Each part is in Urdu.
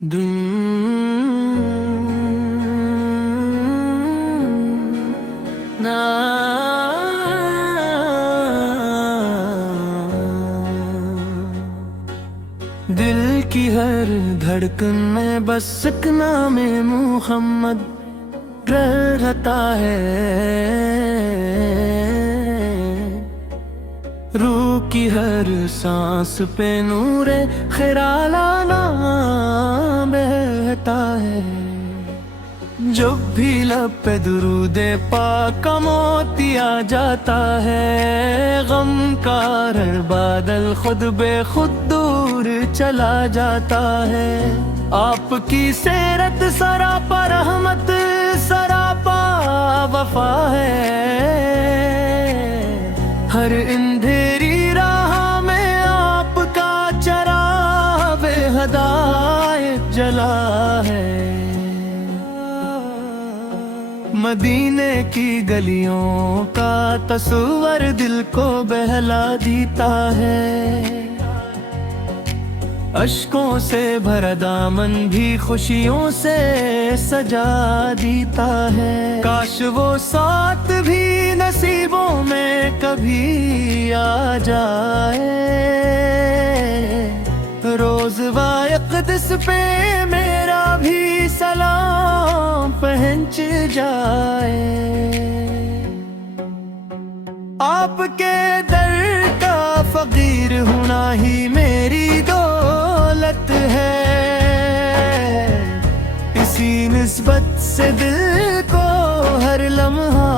دل کی ہر دھڑکن میں بس ایک نام محمد رہتا ہے، روح کی ہر سانس پہ نور خیرالانہ بہتا ہے، جب بھی لب پہ درود پاک کا موتی آ جاتا ہے، غم کا ہر بادل خود بے خود دور چلا جاتا ہے، آپ کی سیرت سراپا رحمت سراپا وفا ہے، ہر اندھیری راہ میں آپ کا چراغ ہدایت جلا ہے، مدینے کی گلیوں کا تصور دل کو بہلا دیتا ہے، اشکوں سے بھرا دامن بھی خوشیوں سے سجا دیتا ہے، کاش وہ ساتھ بھی نصیبوں میں کبھی آ جائے، روز واقدس پہ میرا بھی سلام پہنچ جائے، آپ کے در کا فقیر ہونا ہی میری دولت ہے، اسی نسبت سے دل کو ہر لمحہ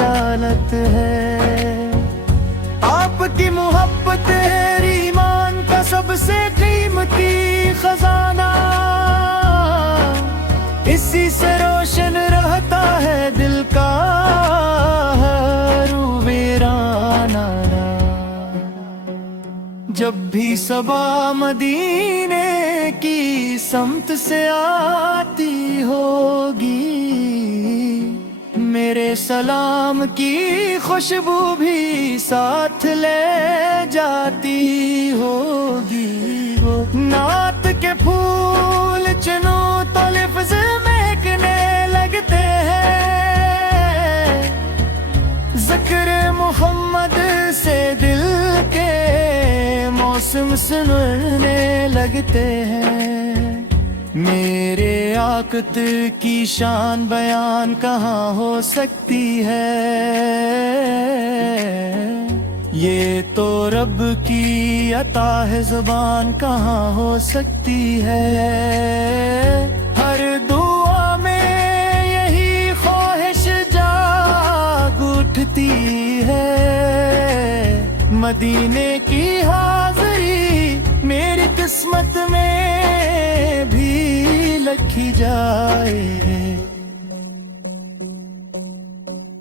رالت ہے، آپ کی محبت ہے ایمان کا سب سے قیمتی خزانہ، اسی سے روشن رہتا ہے دل کا ہر ویرانہ، جب بھی صبا مدینے کی سمت سے آتی ہوگی، میرے سلام کی خوشبو بھی ساتھ لے جاتی ہوگی، نعت کے پھول چنوں تو لفظ مہکنے لگتے ہیں، ذکر محمد سے دل کے موسم سننے لگتے ہیں، میرے آقت کی شان بیان کہاں ہو سکتی ہے، یہ تو رب کی عطا ہے زبان کہاں ہو سکتی ہے، ہر دعا میں یہی خواہش جاگ اٹھتی ہے، مدینے کی حاضری میری قسمت میں بھی لکھی جائے،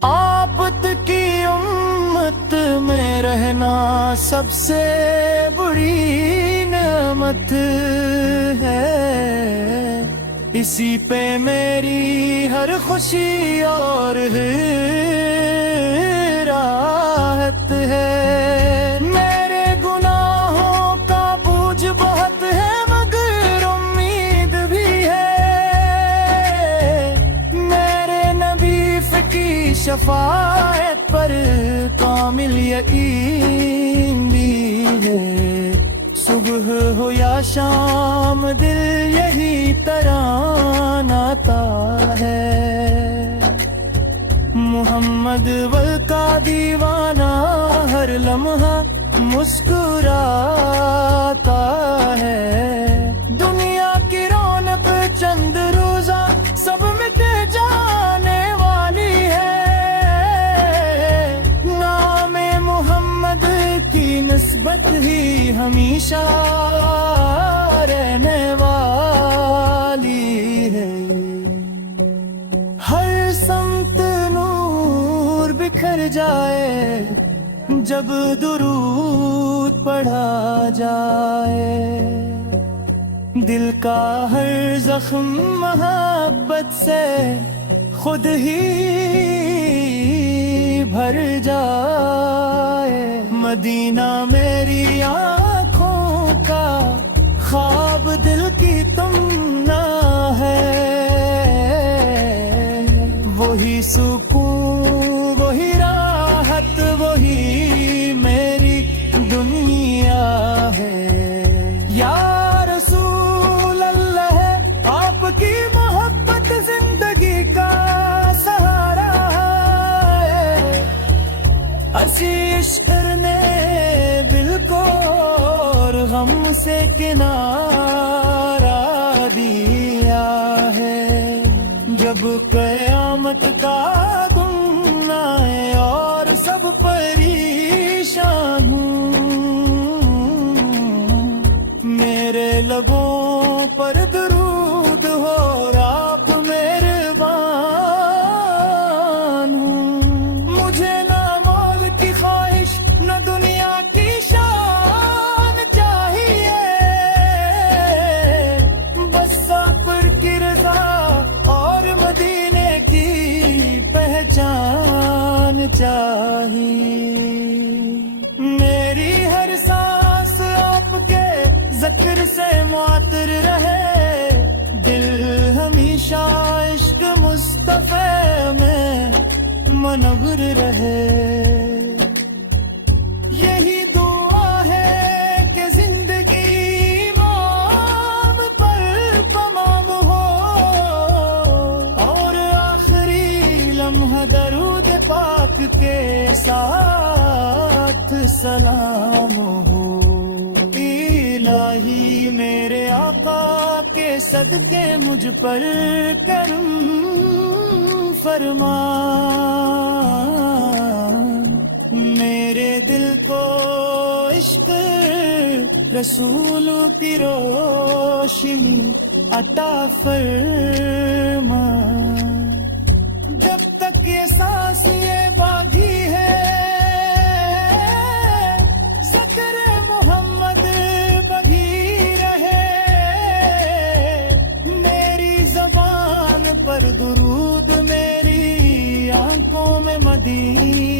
آپت کی امت میں رہنا سب سے بڑی نعمت ہے، اسی پہ میری ہر خوشی اور راحت ہے، میرے گناہوں کا بوجھ بہت ہے مگر امید بھی ہے، میرے نبی کی شفاعت پر کامل یقین بھی ہے، صبح ہو یا شام دل یہی ترانہ آتا ہے، محمد کا دیوانہ ہر لمحہ مسکراتا ہے، دنیا کی رونق چند روزہ سب مٹ جانے والی ہے، نام محمد کی نسبت ہی ہمیشہ رہنے والی ہے، ہر سمت نور بکھر جائے جب درود پڑھا جائے، دل کا ہر زخم محبت سے خود ہی بھر جائے، مدینہ میری آنکھوں کا خواب دل سے کنارہ دیا ہے، جب قیامت کا دن آئے اور سب پریشان ہوں، میرے لبوں پر درود ہو آپ مہربان ہوں، مجھے نہ مال کی خواہش نہ دنیا کی شان چاہیے، بس سفر کی رضا اور مدینے کی پہچان چاہیے، میری ہر سانس آپ کے ذکر سے معطر رہے، دل ہمیشہ عشق مصطفیٰ میں منور رہے، یہی دعا ہے کہ زندگی امام پر تمام ہو، اور آخری لمحہ درود پاک کے ساتھ سلام ہو، الہی میرے آقا کے صدقے مجھ پر کرم فرما، میرے دل کو عشق رسول کی روشنی عطا فرما، جب تک یہ سانس یہ باقی ہے ذکر محمد بغی رہے، میری زبان پر درود، میری آنکھوں میں مدینہ